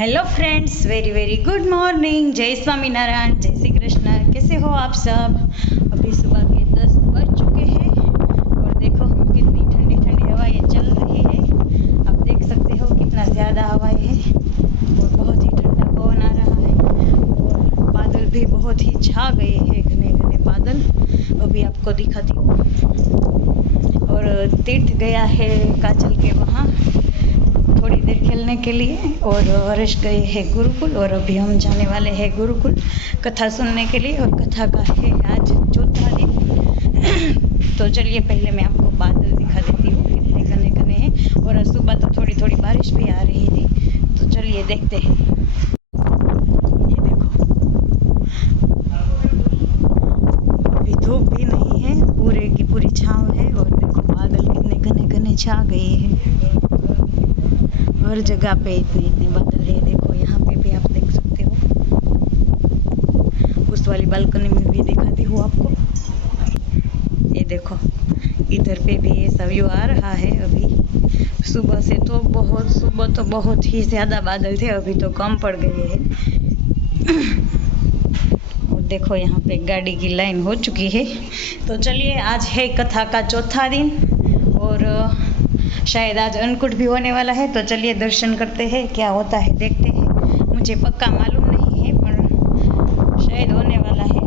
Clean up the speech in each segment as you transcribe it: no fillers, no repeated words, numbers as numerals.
Hello friends, very very good morning. जय स्वामीनारायण, जय श्री कृष्ण। कैसे हो आप सब? अभी सुबह के 10 बज चुके हैं और देखो कितनी ठंडी ठंडी हवाएं चल रही है। आप देख सकते हो कितना ज़्यादा हवाएं है और बहुत ही ठंडा पवन आ रहा है और बादल भी बहुत ही छा गए हैं, घने घने बादल। अभी आपको दिखाती हूँ। और तीर्थ गया है काजल के वहाँ थोड़ी देर खेलने के लिए और हर्ष गए हैं गुरुकुल और अभी हम जाने वाले हैं गुरुकुल कथा सुनने के लिए। और कथा का है आज चौथा दिन। तो चलिए पहले मैं आपको बादल दिखा देती हूँ कितने घने घने हैं और सुबह तो थोड़ी थोड़ी बारिश भी आ रही थी। तो चलिए देखते हैं। ये देखो अभी धूप भी नहीं है, पूरे की पूरी छाँव है और देखो बादल कितने घने घने छा गए हैं। हर जगह पे इतने इतने बादल है। देखो यहाँ पे भी आप देख सकते हो। उस वाली बालकनी में भी दिखाती हूँ आपको। ये देखो इधर पे भी ऐसा व्यू आ रहा है। अभी सुबह से तो बहुत ही ज़्यादा बादल थे, अभी तो कम पड़ गए हैं। और देखो यहाँ पे गाड़ी की लाइन हो चुकी है। तो चलिए आज है कथा का चौथा दिन और शायद आज अन्नकूट भी होने वाला है। तो चलिए दर्शन करते हैं, क्या होता है देखते हैं। मुझे पक्का मालूम नहीं है पर शायद होने वाला है।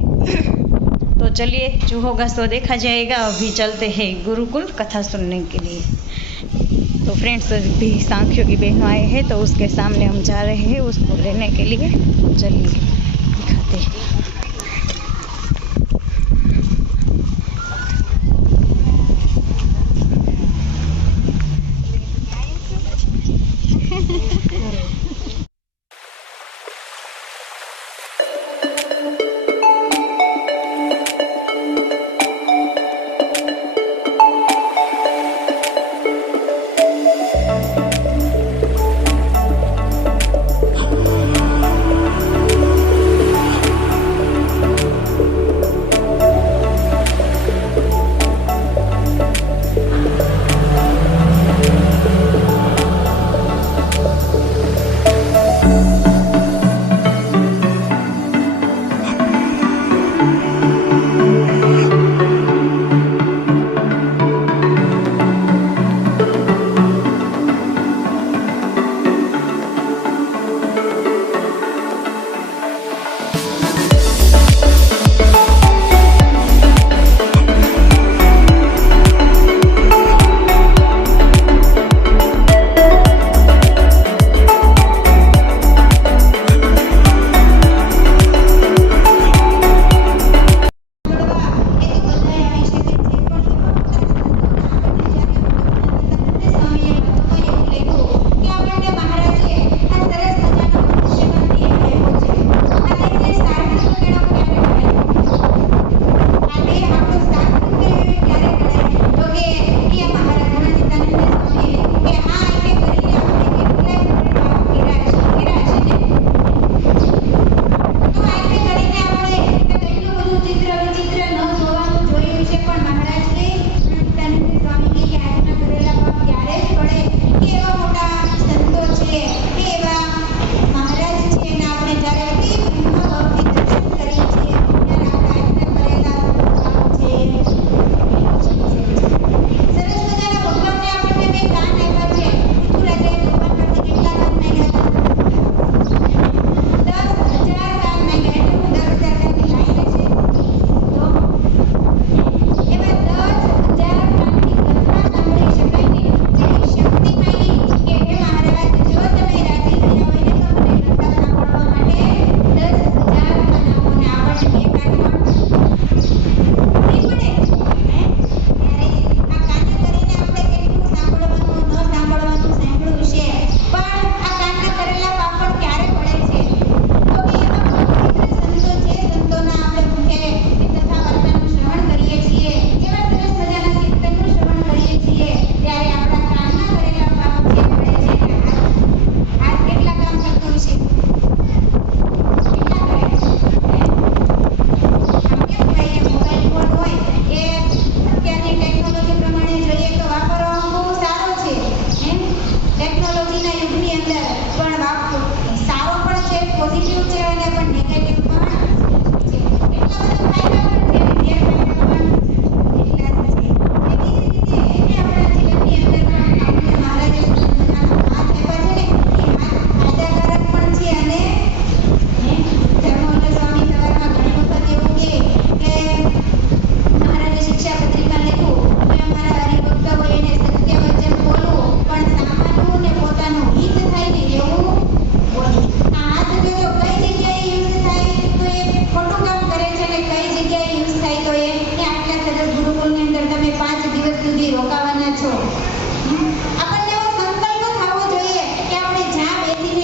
तो चलिए जो होगा सो देखा जाएगा। अभी चलते हैं गुरुकुल कथा सुनने के लिए। तो फ्रेंड्स अभी सांख्यों की बहनों आए हैं तो उसके सामने हम जा रहे हैं उसको लेने के लिए। चलिए दिखाते हैं।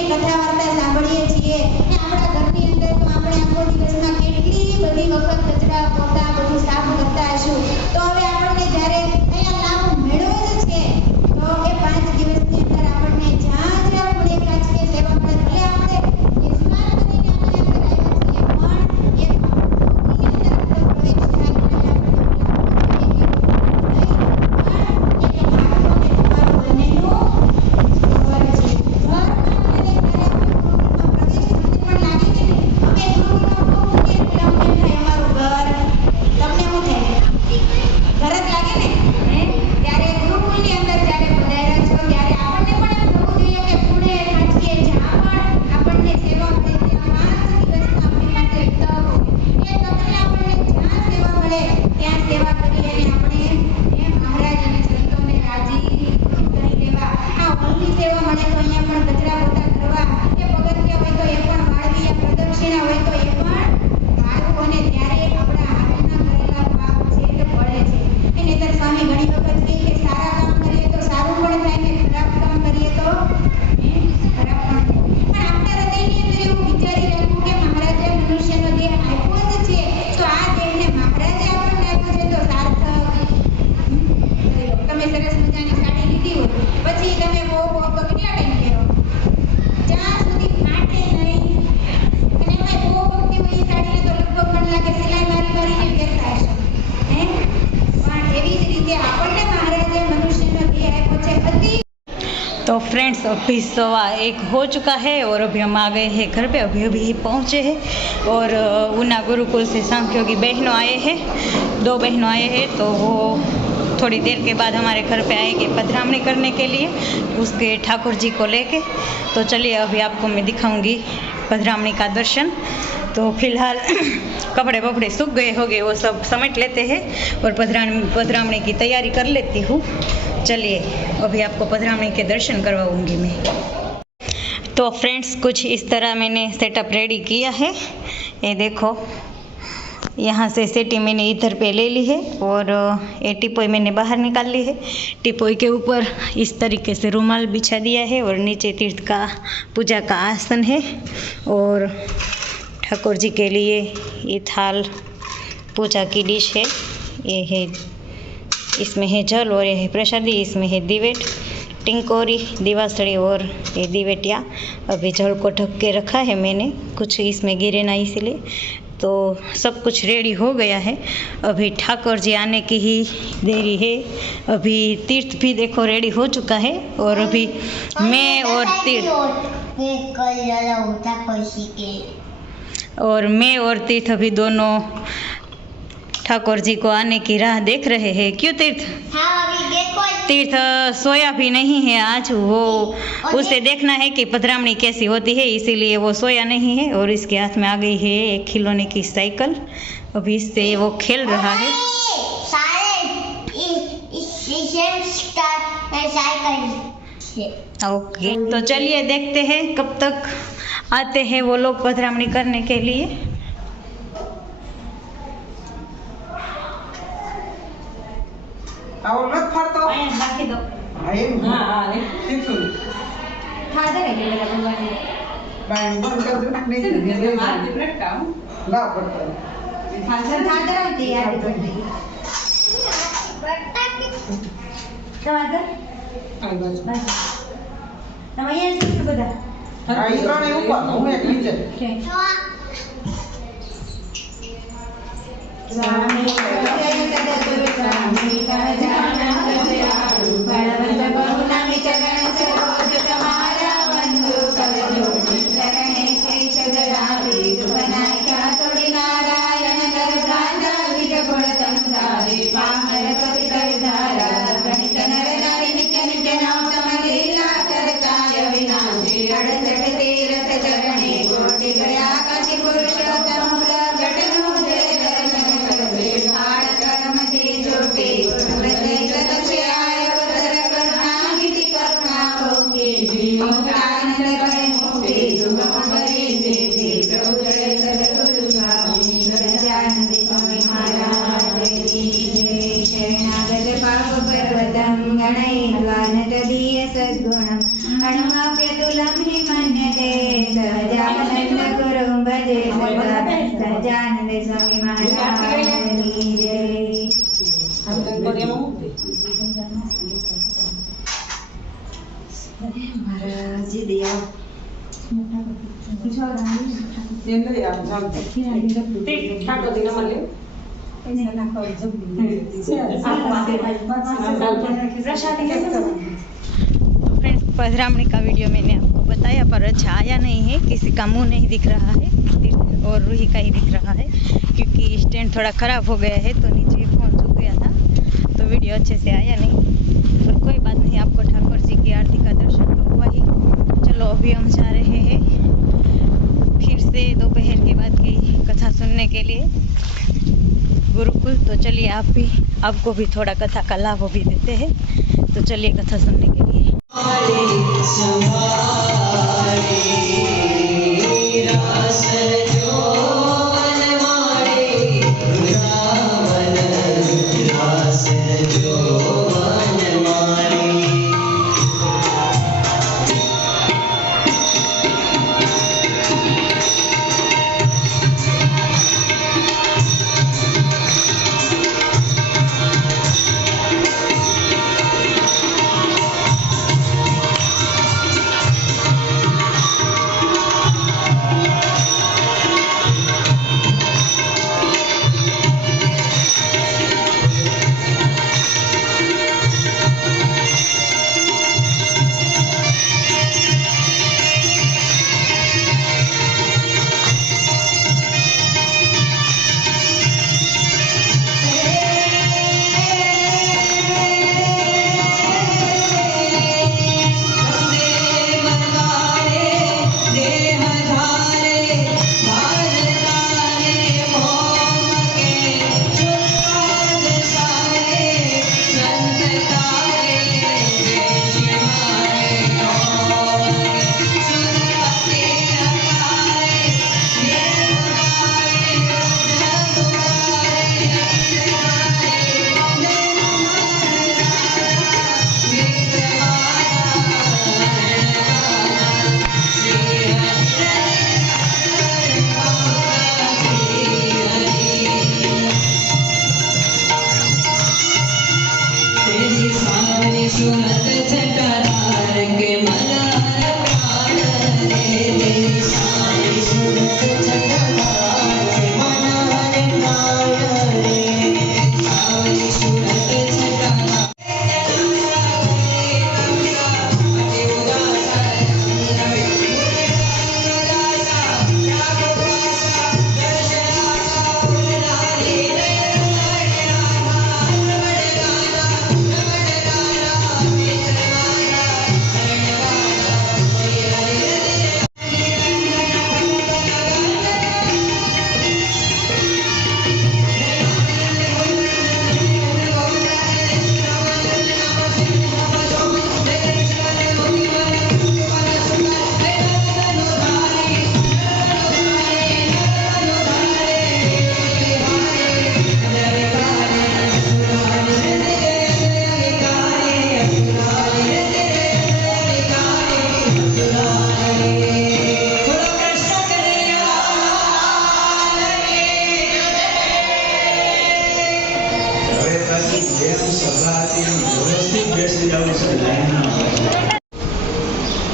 કથા વાર્તા સાંભળીએ છીએ ને આપણા ઘરની અંદર તો આપણે આખો દિવસમાં કેટલી બધી વખત કચરા પોતા બધું સાફ કરતા હશું. તો હવે આપણને જ્યારે અહીંયા લાભ મેળવો જ છે તો એ 5 દિવસની અંદર આપણને જ્યાં જ્યાં પુણ્ય કાચની સેવા મળે, ભલે આપણે યજમાન બનીને આપણે અંદર આવ્યા છીએ, પણ એ નોકરીની અંદર આપણે પ્રવેશ થાય तो फ्रेंड्स अभी 1:15 हो चुका है और अभी हम आ गए हैं घर पे, अभी अभी पहुँचे हैं। और ऊना गुरुकुल से सांख्योगी बहनों आए हैं, 2 बहनों आए हैं, तो वो थोड़ी देर के बाद हमारे घर पे आएंगे पधरामणी करने के लिए उसके ठाकुर जी को लेके। तो चलिए अभी आपको मैं दिखाऊंगी पधरामणी का दर्शन। तो फिलहाल कपड़े वपड़े सूख गए होंगे, वो सब समेट लेते हैं और पधरामणी की तैयारी कर लेती हूँ। चलिए अभी आपको पधरामणी के दर्शन करवाऊंगी मैं। तो फ्रेंड्स कुछ इस तरह मैंने सेटअप रेडी किया है, ये देखो। यहाँ से सेटी मैंने इधर पे ले ली है और ये टिपोई मैंने बाहर निकाल ली है। टिपोई के ऊपर इस तरीके से रुमाल बिछा दिया है और नीचे तीर्थ का पूजा का आसन है और ठाकुर जी के लिए ये थाल पूजा की डिश है, ये है, इसमें है जल और ये है प्रसादी, इसमें है दिवेट, टिंकोरी, दिवासड़ी और ये दिवेटिया। अभी जल को ढक के रखा है मैंने, कुछ इसमें गिरे ना इसलिए। तो सब कुछ रेडी हो गया है, अभी ठाकुर जी आने की ही देरी है। अभी तीर्थ भी देखो रेडी हो चुका है और अभी मैं और तीर्थ अभी दोनों ठाकुर जी को आने की राह देख रहे हैं। क्यों तीर्थ? तीर्थ सोया भी नहीं है आज, वो उसे देखना है कि पधरामणी कैसी होती है, इसीलिए वो सोया नहीं है। और इसके हाथ में आ गई है एक खिलौने की साइकिल, अभी इससे वो खेल रहा है। ओके, तो चलिए देखते हैं कब तक आते हैं वो लोग पधरामणी करने के लिए। नाखी दो। पुरुषोत्तम સહજાનંદ ગુરુ ભજે સદા સહજાનંદ સ્વામી મહારાજની જય. મહારાજજી દયા फ्रेंड्स, पधरामणी का वीडियो मैंने आपको बताया, पर अच्छा आया नहीं है, किसी का मुंह नहीं दिख रहा है और रूही का ही दिख रहा है, क्योंकि स्टैंड थोड़ा ख़राब हो गया है तो नीचे फ़ोन झुक गया था, तो वीडियो अच्छे से आया नहीं। पर कोई बात नहीं, आपको ठाकुर जी की आरती का दर्शन तो हुआ ही। चलो अभी हम जा रहे हैं फिर से दोपहर के बाद की कथा सुनने के लिए गुरुकुल। तो चलिए आपको भी थोड़ा कथा का लाभ भी देते हैं, तो चलिए कथा सुनने के लिए।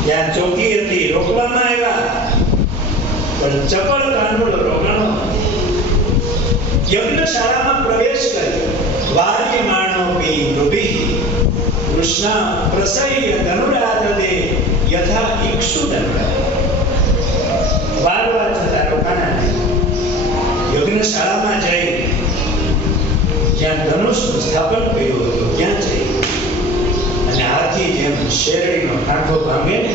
ત્યાં ચોકી હતી, રોકવામાં આવ્યા, પણ ચપળ કાંડોળો રોકાણો. યજ્ઞશાળામાં પ્રવેશ કર્યો. વાર્યમાણોપી નૃભિઃ કૃષ્ણ પ્રસય્ય ધનુરાધતે યથા ઇક્ષુ ધનુરા. વારવાર જતા રોકાણા. યજ્ઞશાળામાં જઈ જ્યાં ધનુષનું સ્થાપન કર્યું હતું ત્યાં જઈ અને હાથી જેમ શેરડીનો કાંઠો ભાંગે ને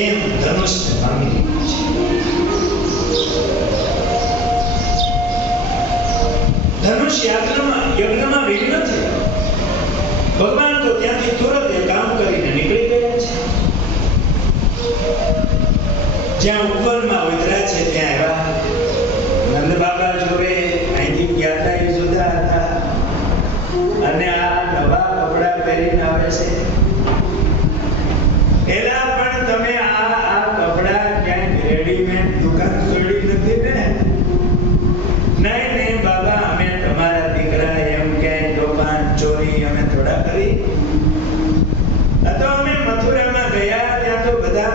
એમ ધનુષને ભાંગી દીધું છે. ધનુષ યજ્ઞમાં વિઘ્ન થયો. ભગવાન તો ત્યાંથી તુરત એ કામ કરીને નીકળી ગયા છે. જ્યાં ઉપવનમાં ઉતર્યા છે ત્યાં આવ્યા. નંદ બાબા જોડે અહીંથી ગયા હતા એ જુદા હતા અને આ નવા કપડા પહેરીને આવે છે. એલા પણ તમે આ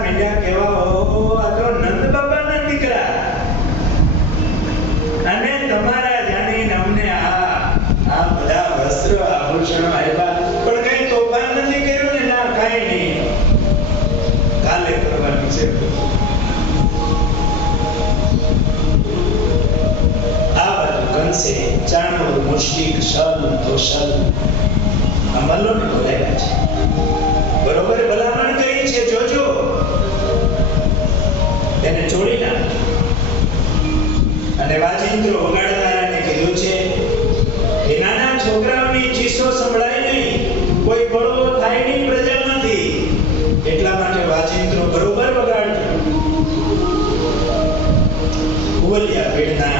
મીંડ્યા કેવા, ઓહો આ તો નંદ બાબાના દીકરા, અને તમારા જાણીને અમને આ બધા વસ્ત્રો આભૂષણો આપ્યા, પણ કઈ તોફાન નથી કર્યું ને? ના, કાઈ નહીં, કાલે કરવાનું છે. આ બાજુ કંસે ચાણૂર, મુશ્રીક, શલ, તોશલ આ મલ્લોને બોલાવ્યા છે. બરોબર ભલામણ કરી છે, જોજો એને છોડી નાખ. અને વાજિંત્રો વગાડનારાને કીધું છે કે નાના છોકરાઓની ચીસો સંભળાય નહીં, કોઈ બળવો થાય નહીં પ્રજામાંથી, એટલા માટે વાજિંત્રો બરોબર વગાડજો. કુવલિયા પીડના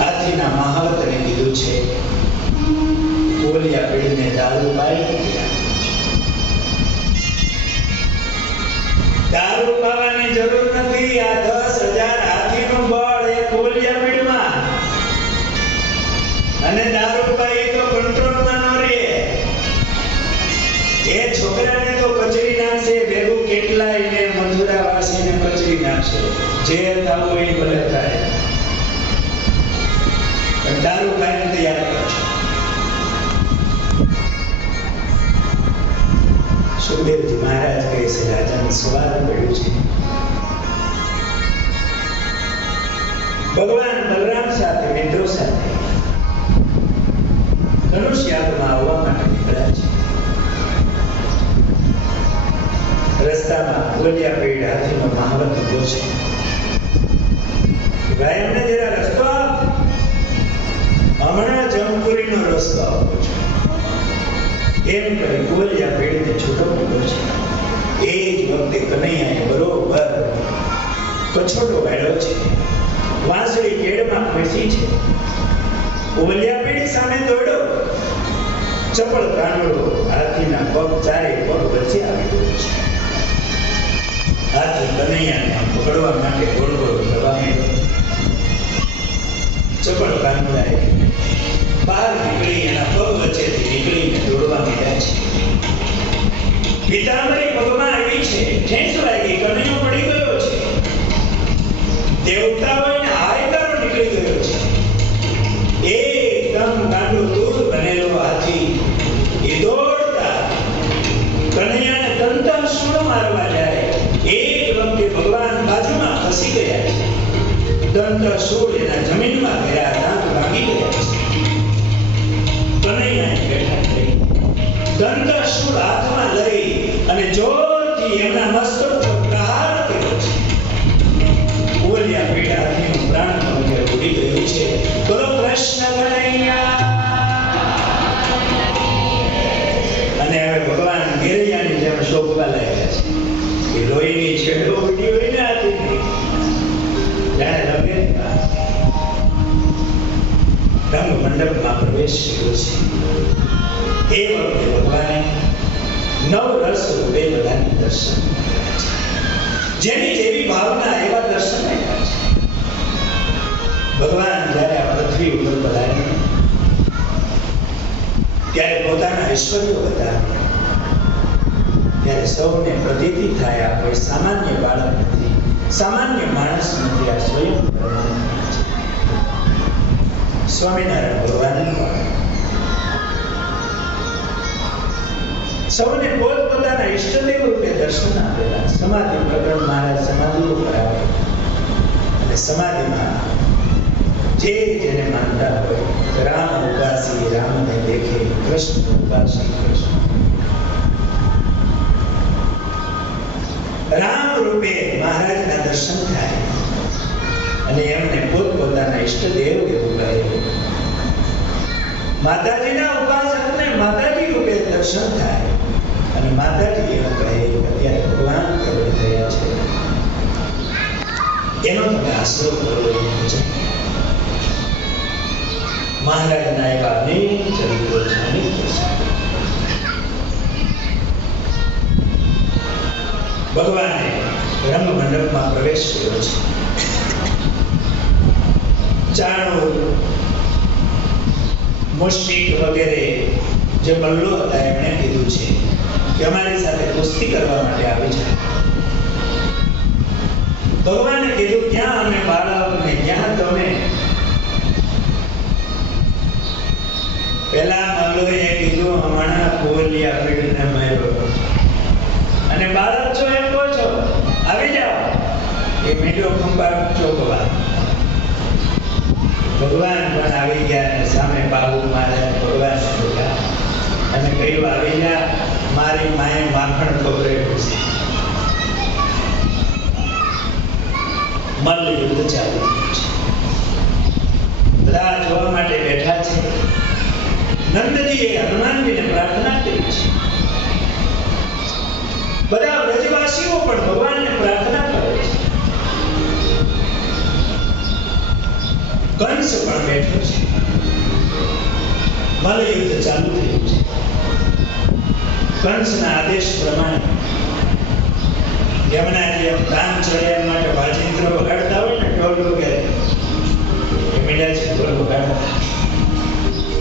હાથીના મહાવતને કીધું છે કુવલિયા પીડને દારૂ પાઈ, દારૂ પાવાની જરૂર નથી. આ 10,000 હાથીનું બળ એ કુવલિયા પીડમાં, અને દારૂ પાઈ તો કંટ્રોલમાં ન રહે. એ છોકરાને તો કચરી નાખશે, ભેગું કેટલાય ને મથુરા વાસીને કચરી નાખશે. જે થવું એ ભલે થાય, પણ દારૂ પાઈને તૈયાર કરજો. સુખદેવજી મહારાજ કહે છે, રાજાને સવાર પડ્યું છે. ભગવાન બલરામ સાથે, મિત્રો સાથે ધનુષ યાગમાં આવવા માટે નીકળ્યા છે. રસ્તામાં કુવલિયા પીડ હાથીનો મહાવત ઉભો છે. ભાઈ અમને જરા રસ્તો આપ, હમણાં જમપુરીનો રસ્તો આપો છો. એમ કરી કુવલિયા પીડને છૂટો મૂક્યો છે. એ જ વખતે કનૈયાએ બરોબર કછોટો વાળ્યો છે, વાંસળી કેડમાં ફેંસી છે. કુવલિયા પીડ સામે દોડ્યો, ચપળ કાંડો હાથીના પગ ચારે પગ વચ્ચે આવી ગયો છે. હાથી કનૈયાને આમ પકડવા માટે ગોળ ગોળ ફરવા માંડ્યો. ચપળ કાંડોએ બહાર નીકળી એના પગ વચ્ચેથી નીકળીને દોડવા માંડ્યા છે. પિતાંબરી પગમાં આવી છે, ઠેસ લાગી, કનૈયો પડી ગયો છે. દેવતાઓને હાયકારો નીકળી ગયો છે. એકદમ ગાંડો દૂર બનેલો હાથી એ દોડતા કનૈયાને તંતર સૂળ મારવા જાય. એક વખતે ભગવાન બાજુમાં ખસી ગયા છે. તંતર સૂળ એના જમીનમાં ગયા, દાંત ભાંગી ગયા છે. કનૈયાએ બેઠા થઈ તંતર સૂળ હાથમાં લઈ અને જોરથી એમના મસ્તક પર પ્રહાર કર્યો છે. કુવલિયા પીડ હાથીનું પ્રાણ પંખે ઉડી ગયું છે. બોલો કૃષ્ણ કનૈયા. અને હવે ભગવાન ગેરૈયાની જેમ શોભવા લાગ્યા છે. એ લોહીની છેડો ઉડી હોય ને હાથીની, જાણે લગે રંગ મંડપમાં પ્રવેશ કર્યો છે. એ વખતે ભગવાને નવ રસ રૂપે બધાને દર્શન કર્યા છે. જેની જેવી ભાવના એવા દર્શન આપ્યા છે. ભગવાન જ્યારે આ પૃથ્વી ઉપર પધાર્યા ત્યારે પોતાના ઐશ્વર્યો બતાવ્યા, ત્યારે સૌને પ્રતીતિ થાય આ કોઈ સામાન્ય બાળક નથી, સામાન્ય માણસ નથી, આ સ્વયં સ્વામિનારાયણ ભગવાન સૌને પોતપોતાના ઈષ્ટદેવ રૂપે દર્શન આપેલા. સમાધિ પ્રકરણ મહારાજ સમાધિઓ કરાવે અને સમાધિમાં જે જેને માનતા હોય, રામ ઉપાસી રામને દેખે, કૃષ્ણ ઉપાસી કૃષ્ણ. રામ રૂપે મહારાજના દર્શન થાય અને એમને પોતપોતાના ઈષ્ટદેવ એવું કહે. માતાજીના ઉપાસકને માતાજી રૂપે દર્શન થાય અને માતાજી એવું કહે કે અત્યારે ભગવાન પ્રગટ થયા છે, એનો તમે આશરો કરો. મહારાજના એવા અનેક ચરિત્રો છે, અનેક પ્રસંગો. ભગવાને રંગ મંડપમાં પ્રવેશ કર્યો છે. ચાણૂર, મુશ્રીક વગેરે જે મલ્લો હતા એમણે કીધું છે કે અમારી સાથે કુસ્તી કરવા માટે આવી જાય. ભગવાને કીધું ક્યાં અમે બાળક ને ક્યાં તમે? પેલા મલ્લોએ કીધું હમણાં કોલિયા પીડને માર્યો અને બાળક છો એમ કહો છો, આવી જાઓ. એ મીઠો ખંભાત ચોકવા ભગવાન પણ આવી ગયા અને સામે બાબુ મારે ભગવાન બોલ્યા અને કહ્યું આવી જા, મારી માએ માખણ ખવડાવ્યું છે. મલ્લ યુદ્ધ ચાલુ થયું છે. બધા જોવા માટે બેઠા છે. નંદજીએ હનુમાનજીને પ્રાર્થના કરી છે. બધા વ્રજવાસીઓ પણ ભગવાનને પ્રાર્થના કરે છે. કંસ પણ બેઠો છે. મલ્લ યુદ્ધ ચાલુ થયું છે. કંસના આદેશ પ્રમાણે યમુનાજી કામ ચડ્યા માટે વાજિંત્ર વગાડતા હોય ને, ઢોલ વગેરે એ મીડા છે ઢોલ વગાડતા.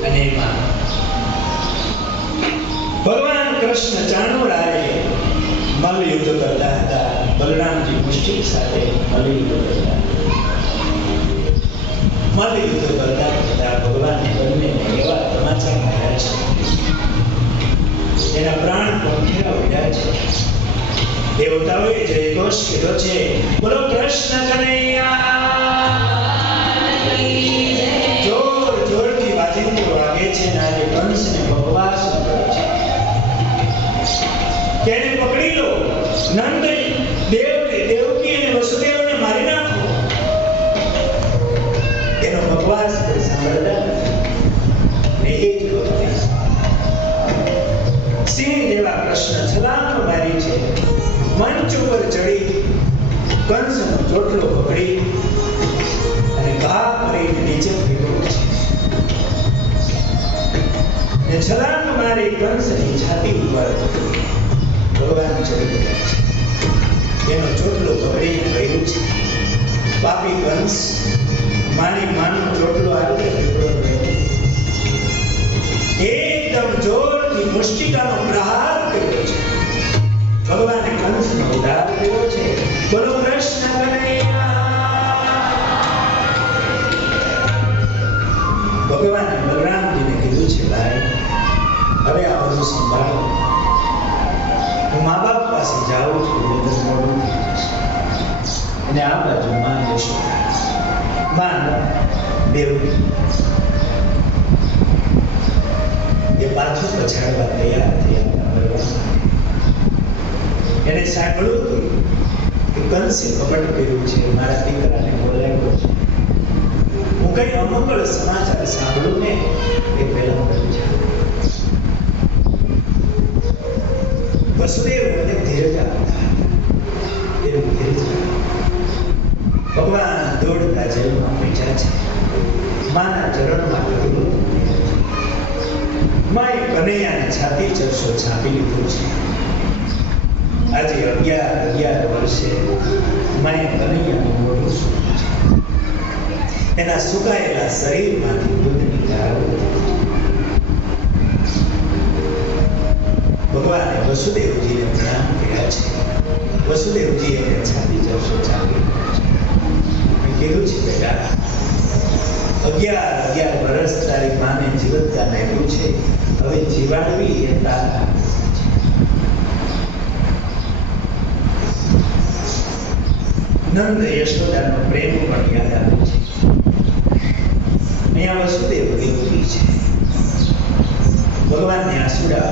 અને એમાં ભગવાન કૃષ્ણ ચાણોરાએ મલ્લ યુદ્ધ કરતા હતા. બલરામજી મુષ્ટિક સાથે મલ્લ યુદ્ધ કરતા. મલ્લ યુદ્ધ કરતા કરતા ભગવાનને બંનેને એવા સમાચાર મળ્યા છે, એના પ્રાણ પંખીરા ઉડ્યા છે. દેવતાઓએ જયઘોષ કીધો છે, બોલો કૃષ્ણ કનૈયા. જોર જોરથી વાજિંત્રો વાગે છે ને આજે કંસને બકવાસ કરે છે કે એને પકડી લો, નંદ દેવકી અને વસુદેવને મારી નાખો. એનો બકવાસ કોઈ સાંભળતા ને એ જ વખતે સિંહ જેવા કૃષ્ણ છલાંગ મારી છે. મંચ ઉપર ચડી કંસનો ચોટલો પકડી અને ઘા કરીને નીચે ફેંક્યો છે. ને છલાંગ મારી કંસની છાતી ઉપર ભગવાન ચડી ગયા છે. એનો ચોટલો પકડીને કહ્યું છે, પાપી કંસ, મારી માનો ચોટલો આવી ગયો. એકદમ જોરથી મુષ્ટિકાનો પ્રહાર કર્યો છે. ભગવાને કંસનો ઉદ્ધાર કર્યો છે. બોલો કૃષ્ણ કનૈયા. ભગવાને બલરામજીને કીધું છે, ભાઈ હવે આ બધું સંભાળો. હું મા બાપ પાસે જાઉં છું, બધું મોડું થઈ જશે. અને આ બાજુ માં યશોદા, માં દેવકી એ પાછું પછાડવા તૈયાર થયા. એને સાંભળ્યું કે કંસે કપટ કર્યું છે, મારા દીકરાને બોલાવ્યો છે. હું કઈ અમંગળ સમાચાર સાંભળું ને એ પહેલા કરી જાઉં. વસુદેવ મને ધીરજ આપતા એવું ધીરજ ભગવાન દોડતા જેલમાં પહોંચ્યા છે. માના ચરણમાં પગલું માએ કનૈયાને છાતી ચરસો છાપી લીધું છે. આજે 11 વર્ષે માએ કનૈયાનું મોઢું સૂક્યું છે. એના સુકાયેલા શરીરમાંથી દૂધની ધાર ભગવાને વસુદેવજીને પ્રણામ કર્યા છે. વસુદેવજીએ એને છાતી ચરસો છાપી કીધું છે, બેટા 11 વર્ષ તારી માને જીવતદાન આપ્યું છે, હવે જીવાડવી એ તારા. નંદ યશોદાનો પ્રેમ પણ યાદ આવે છે. અહીંયા વસુદેવ દેવકી છે. ભગવાનને આસુડા